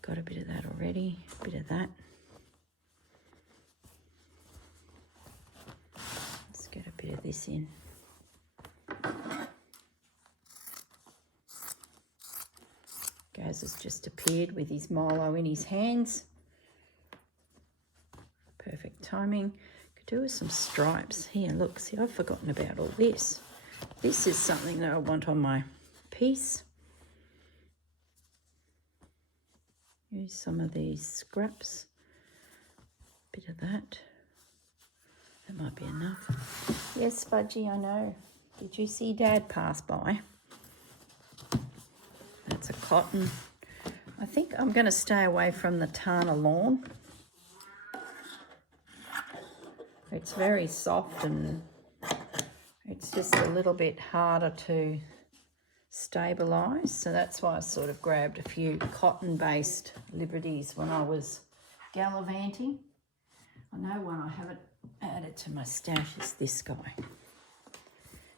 Got a bit of that already, a bit of that. Let's get a bit of this in. Gaz has just appeared with his Milo in his hands. Perfect timing. Could do with some stripes. Here, look, see, I've forgotten about all this. This is something that I want on my piece. Use some of these scraps. Bit of that. That might be enough. Yes, Fudgy, I know. Did you see Dad pass by? That's a cotton. I think I'm going to stay away from the Tana lawn. It's very soft and it's just a little bit harder to stabilise. So that's why I sort of grabbed a few cotton-based Liberties when I was gallivanting. I know one I haven't added to my stash is this guy.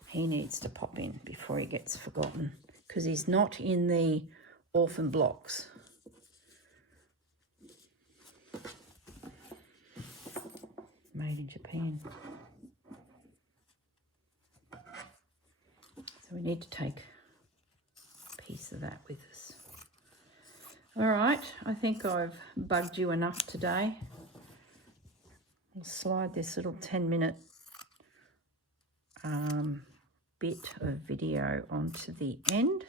He needs to pop in before he gets forgotten because he's not in the orphan blocks. Made in Japan. So we need to take a piece of that with us. All right, I think I've bugged you enough today. I'll slide this little 10-minute bit of video onto the end.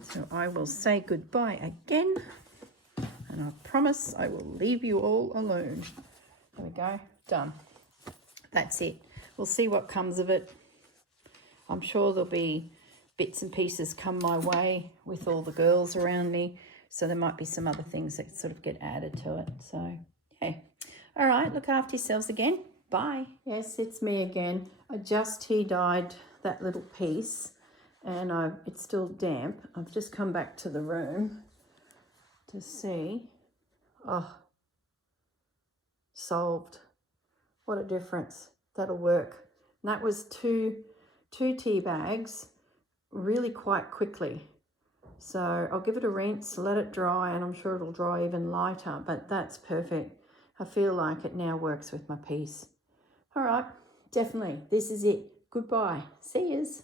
So I will say goodbye again, and I promise I will leave you all alone. There we go, done. That's it. We'll see what comes of it. I'm sure there'll be bits and pieces come my way with all the girls around me, so there might be some other things that sort of get added to it. So yeah. All right, look after yourselves again. Bye. Yes, it's me again. I just tea-dyed that little piece, and it's still damp. I've just come back to the room to see. Oh, solved. What a difference. That'll work. And that was two tea bags really quite quickly. So I'll give it a rinse, let it dry, and I'm sure it'll dry even lighter, but that's perfect. I feel like it now works with my piece. All right, definitely. This is it. Goodbye. See yous.